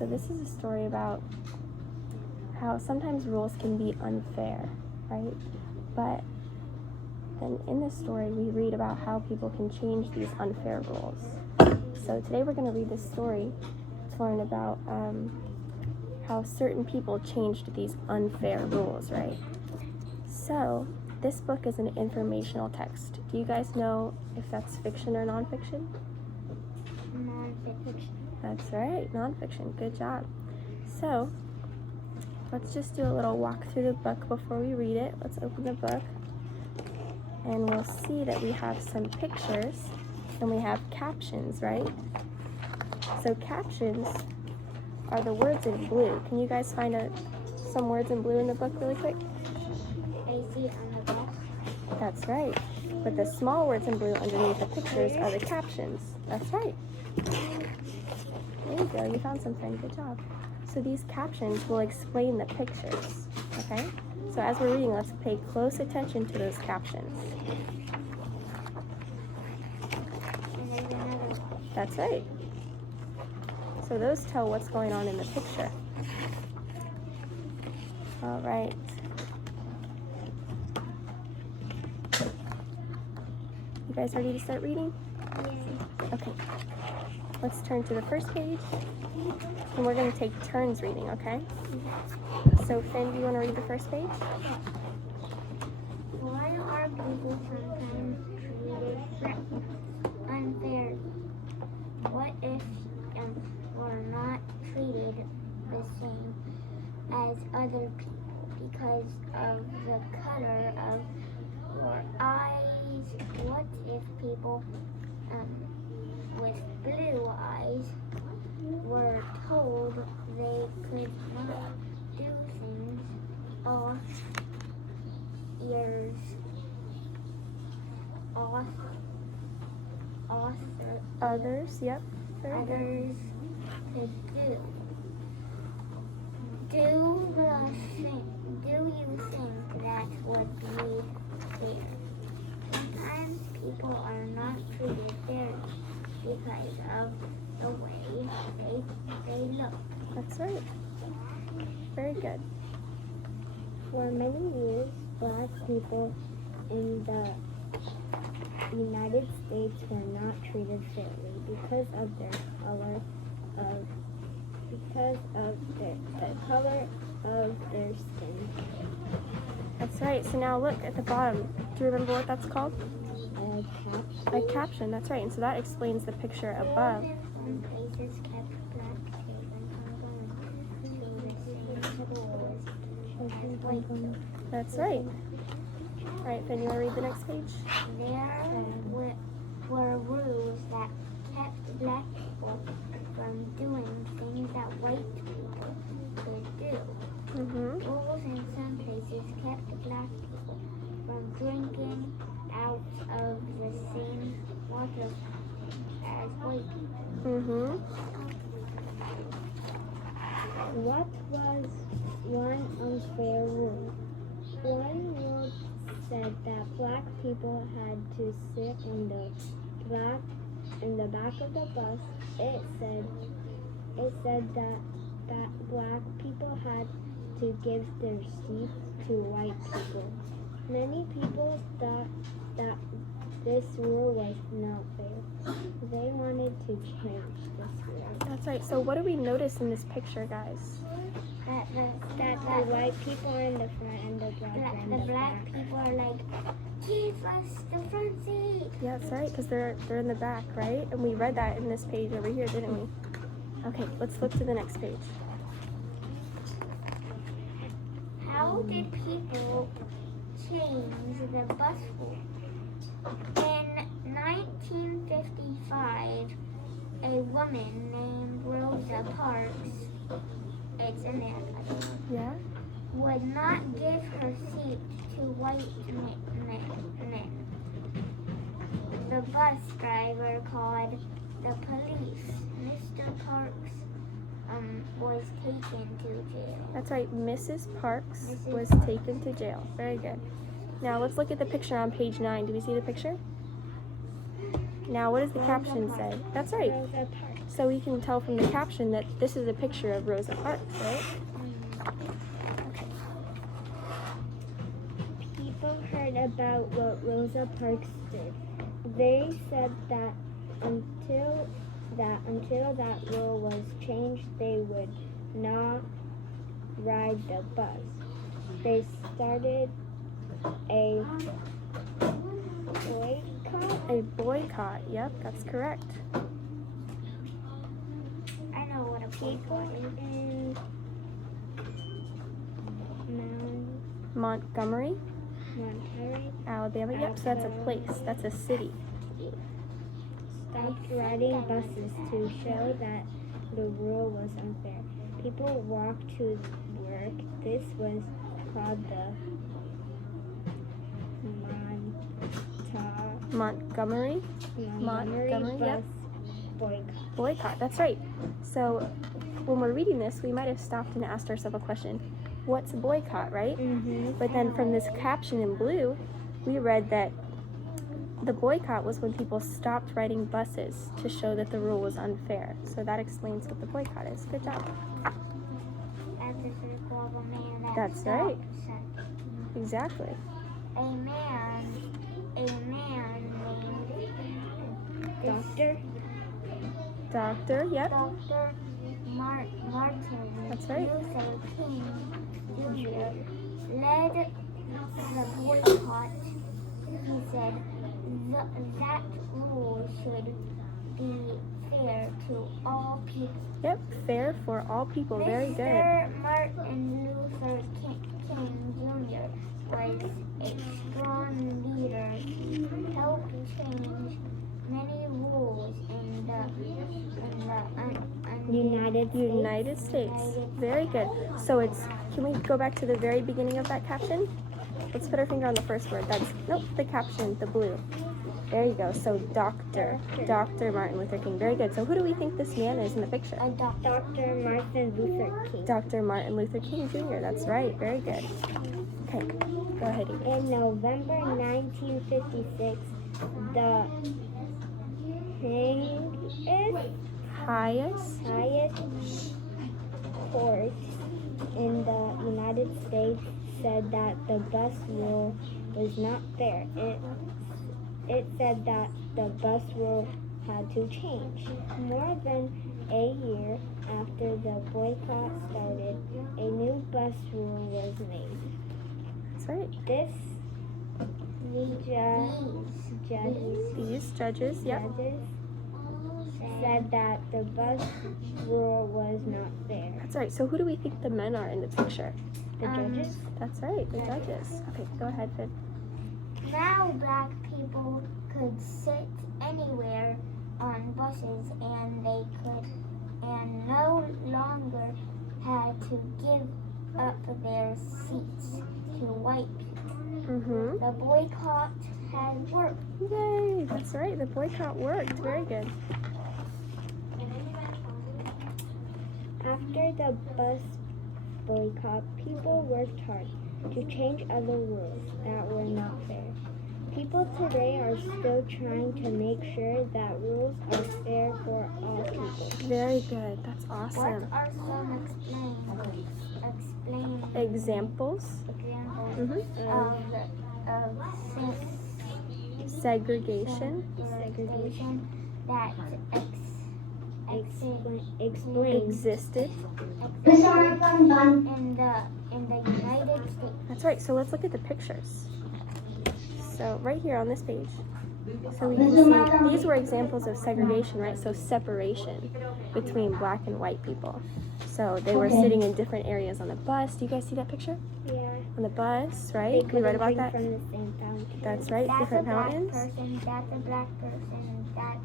So this is a story about how sometimes rules can be unfair, right? But then in this story, we read about how people can change these unfair rules. So today we're going to read this story to learn about how certain people changed these unfair rules, right? So this book is an informational text. Do you guys know if that's fiction or nonfiction? Nonfiction. That's right, nonfiction. Good job. So let's just do a little walk through the book before we read it. Let's open the book and we'll see that we have some pictures and we have captions, right? So captions are the words in blue. Can you guys find some words in blue in the book really quick? I see it on the book. That's right. But the small words in blue underneath the pictures are the captions. That's right. There you go. You found something. Good job. So these captions will explain the pictures, okay? So as we're reading, let's pay close attention to those captions. And there's another one. That's right. So those tell what's going on in the picture. All right. You guys ready to start reading? Yeah. Okay. Let's turn to the first page. And we're going to take turns reading, okay? So Finn, do you want to read the first page? Why are people sometimes treated unfairly? What if we're not treated the same as other people because of the color of your eyes? What if people with blue eyes were told they could not do things off Others, yep. Very good. others could do? Do you think that would be fair? Sometimes people are not treated fairly because of the way they look. That's right. Very good. For many years, Black people in the United States were not treated fairly because of the color of their skin. That's right. So now look at the bottom. Do you remember what that's called? A caption. That's right. And so that explains the picture above. Some places kept Black children from going to the same schools as white children. That's right. All right, Finn, you want to read the next page? There were rules that kept Black people from doing things that white people could do. Rules in some places kept Black people from drinking out of the same water as white people. What was one unfair rule? One rule said that Black people had to sit in the back of the bus. It said that Black people had to give their seats to white people. Many people thought that this rule was not fair. They wanted to change this rule. That's right. So what do we notice in this picture, guys? That the white people are in the front and the Black are in the Black people are like, give us the front seat. Yeah, that's right, because they're in the back, right? And we read that in this page over here, didn't we? Okay, let's flip to the next page. How did people change the bus rule? In 1955, a woman named Rosa Parks, it's in there, Yeah? would not give her seat to white men. The bus driver called the police. Mr. Parks was taken to jail. That's right, Mrs. Parks was taken to jail. Very good. Now let's look at the picture on page 9. Do we see the picture? Now what does the caption say? That's right. Rosa Parks. So we can tell from the caption that this is a picture of Rosa Parks, right? Okay. People heard about what Rosa Parks did. They said that until that rule was changed, they would not ride the bus. They started a boycott. A boycott. Yep, that's correct. I know what a boycott is. In Montgomery, Montgomery, Alabama. Yep, so that's a place. That's a city. stopped riding buses to show that the rule was unfair. People walked to work. This was called the Montgomery Montgomery bus yep. boycott. Boycott. That's right. So when we're reading this, we might have stopped and asked ourselves a question. What's a boycott, right? Mm-hmm. But then from this caption in blue, we read that the boycott was when people stopped riding buses to show that the rule was unfair. So that explains what the boycott is. Good job. That's right. Exactly. A man named Doctor, yep. Dr. Martin That's right. Luther King Jr. led the boycott. He said that rule should be fair to all people. Yep, fair for all people. Very good. Mr. Martin Luther King Jr. was a strong leader. He helped change many rules in the United States. Very good. So can we go back to the very beginning of that caption? Let's put our finger on the first word. The caption, the blue. There you go. So Dr. Martin Luther King. Very good. So who do we think this man is in the picture? Dr. Martin Luther King. Dr. Martin Luther King Jr. That's right. Very good. Okay, go ahead. In November 1956, the highest court in the United States said that the bus rule was not fair. It said that the bus rule had to change. More than a year after the boycott started, a new bus rule was made. That's right. These judges, yep. Said that the bus rule was not fair. That's right. So who do we think the men are in the picture? The judges? That's right, the judges. Okay, go ahead, Finn. Now black people could sit anywhere on buses and no longer had to give up their seats to white people. Mm-hmm. The boycott had worked. Yay! That's right, the boycott worked. Very good. After the bus boycott, people worked hard to change other rules that were not fair. People today are still trying to make sure that rules are fair for all people. Very good. That's awesome. What are some Examples of segregation that existed in the United States. That's right. So let's look at the pictures. So right here on this page. So we can see these were examples of segregation, right? So separation between black and white people. So they were sitting in different areas on the bus. Do you guys see that picture? Yeah. On the bus, right? We read about that. From the same fountain. That's right. Different fountains. That's a black person. That's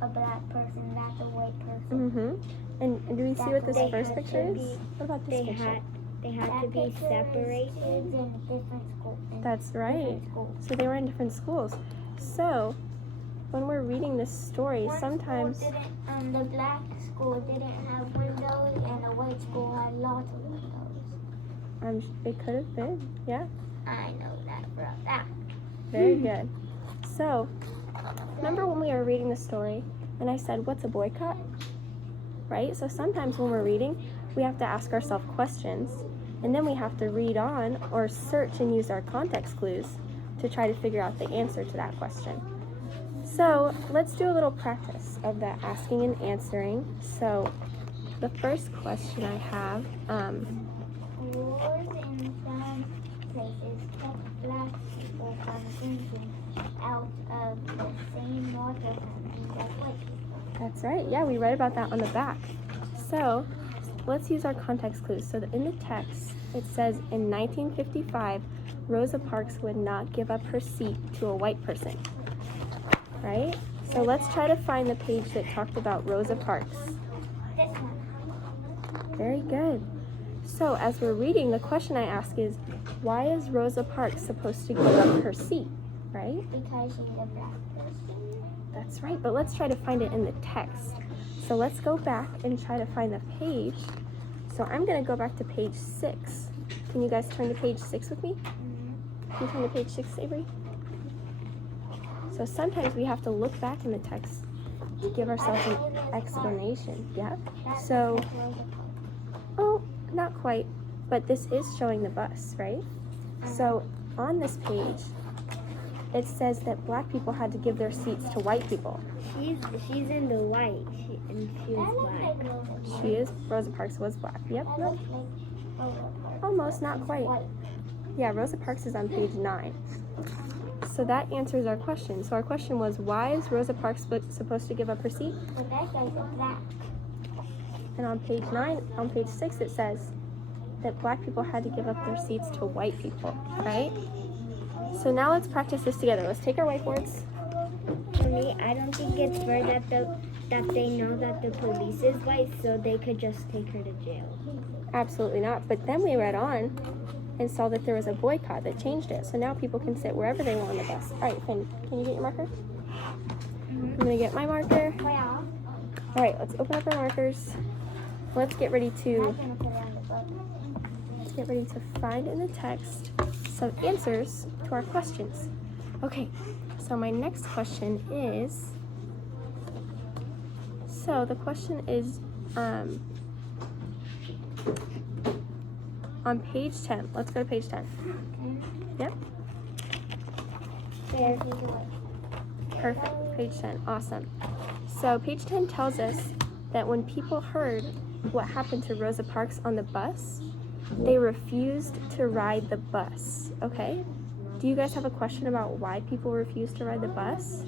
a black person. That's a white person. Mm-hmm. And do we see what this first picture is? What about this picture? They had to be separated. In different schools. That's right. So they were in different schools. So when we're reading this story, sometimes The black school didn't have windows, and the white school had lots of windows. It could have been, yeah. I know that for a fact. Very good. So remember when we were reading the story, And I said, what's a boycott? Right? So sometimes when we're reading, we have to ask ourselves questions, and then we have to read on or search and use our context clues to try to figure out the answer to that question. So let's do a little practice of that asking and answering. So the first question I have, Wars in some places kept black people from drinking out of the same water fountains as white people. that's right. Yeah, we read about that on the back. So let's use our context clues. So in the text, it says in 1955, Rosa Parks would not give up her seat to a white person. Right? So let's try to find the page that talked about Rosa Parks. This one. Very good. So as we're reading, the question I ask is, why is Rosa Parks supposed to give up her seat? Right? Because she's a black person. That's right, but let's try to find it in the text. So let's go back and try to find the page. So I'm going to go back to page 6. Can you guys turn to page 6 with me? Can you turn to page 6, Avery? So sometimes we have to look back in the text to give ourselves an explanation. Yeah. So, oh, not quite, but this is showing the bus, right? So on this page, it says that black people had to give their seats to white people. She's in the white, and she was black. She is, Rosa Parks was black. Yep, That no, looks like Rosa Parks. almost, not quite. White. Yeah, Rosa Parks is on page 9. So that answers our question. So our question was, why is Rosa Parks supposed to give up her seat? But that guy's a black. And on page 9, on page 6, it says that black people had to give up their seats to white people, right? So now let's practice this together. Let's take our whiteboards. For me, I don't think it's fair that they know that the police is white, so they could just take her to jail. Absolutely not. But then we read on and saw that there was a boycott that changed it. So now people can sit wherever they want on the bus. All right, Finn, can you get your marker? I'm going to get my marker. Well, All right, let's open up our markers. Let's get ready I'm to gonna put it on the book. get ready to find in the text some answers to our questions. Okay, so my next question is, so the question is on page 10. Let's go to page 10. Yep, There. perfect, page 10, awesome. So page 10 tells us that when people heard what happened to Rosa Parks on the bus, they refused to ride the bus, okay? Do you guys have a question about why people refused to ride the bus?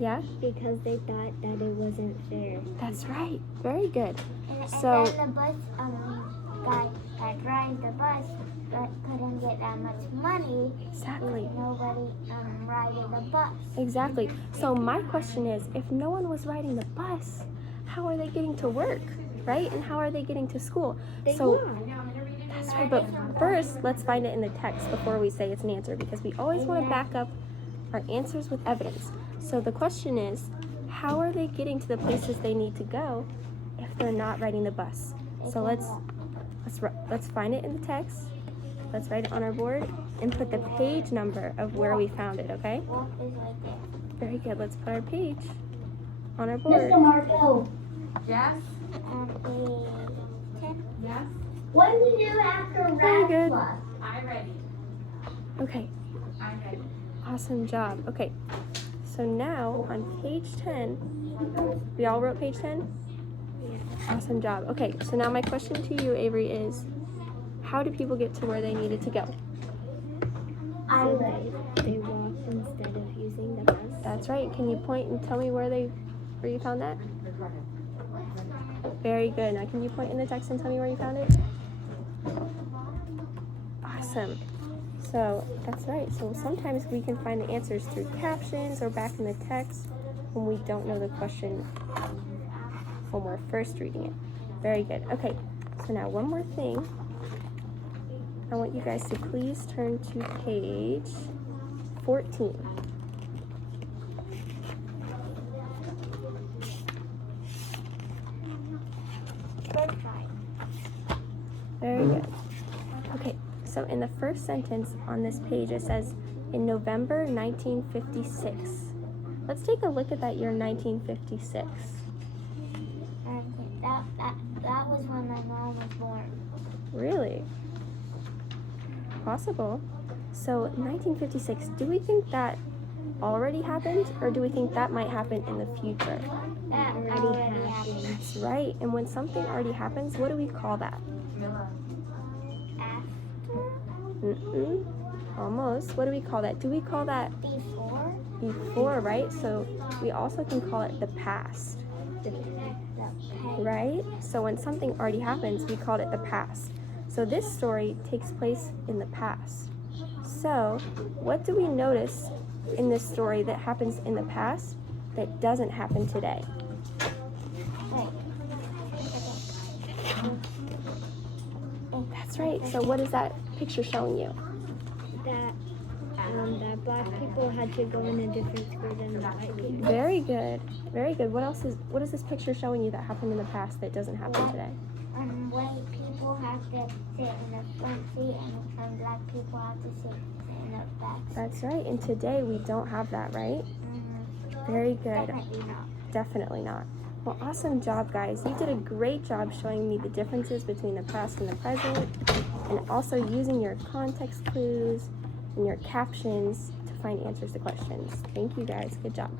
Yeah? Because they thought that it wasn't fair. That's right. Very good. And So- then the bus guy that drives the bus but couldn't get that much money. Exactly. Nobody riding the bus. Exactly. So my question is, if no one was riding the bus, how are they getting to work, right? And how are they getting to school? They So were. that's right. But first, let's find it in the text before we say it's an answer, because we always want to back up our answers with evidence. So the question is, how are they getting to the places they need to go if they're not riding the bus? So let's find it in the text. Let's write it on our board and put the page number of where we found it, okay? Walk is right there. Very good. Let's put our page on our board. Marco, Yes? On page 10. Yes? what do we do after Very good. I'm ready. Okay. I'm ready. Awesome job. Okay. So now on page 10, we all wrote page 10? Awesome job. Okay, so now my question to you, Avery, is how do people get to where they needed to go? They walked instead of using the bus. That's right. Can you point and tell me where you found that? Very good. Now can you point in the text and tell me where you found it? Awesome. So that's right. So sometimes we can find the answers through captions or back in the text when we don't know the question when we're first reading it. Very good. Okay, so now one more thing. I want you guys to please turn to page 14. Good try. Very good. Okay, so in the first sentence on this page, it says, in November 1956, Let's take a look at that year 1956. And that was when my mom was born. Really? Possible. So 1956, do we think that already happened, or do we think that might happen in the future? That Already already happened. happened. That's right. And when something already happens, what do we call that? After? Mm-mm. Almost. What do we call that? Do we call that Before? before, right? So we also can call it the past, The past. right? So when something already happens, we call it the past. So this story takes place in the past. So what do we notice in this story that happens in the past that doesn't happen today? Wait. That's right. So what is that picture showing you? That black people had to go in a different school than the white people. Very good. Very good. What is this picture showing you that happened in the past that doesn't happen today? White people have to sit in the front seat and black people have to sit in the back seat. That's right. And today we don't have that, right? Very good. Definitely not. Definitely not. Well, awesome job, guys. You did a great job showing me the differences between the past and the present, and also using your context clues and your captions to find answers to questions. Thank you, guys. Good job.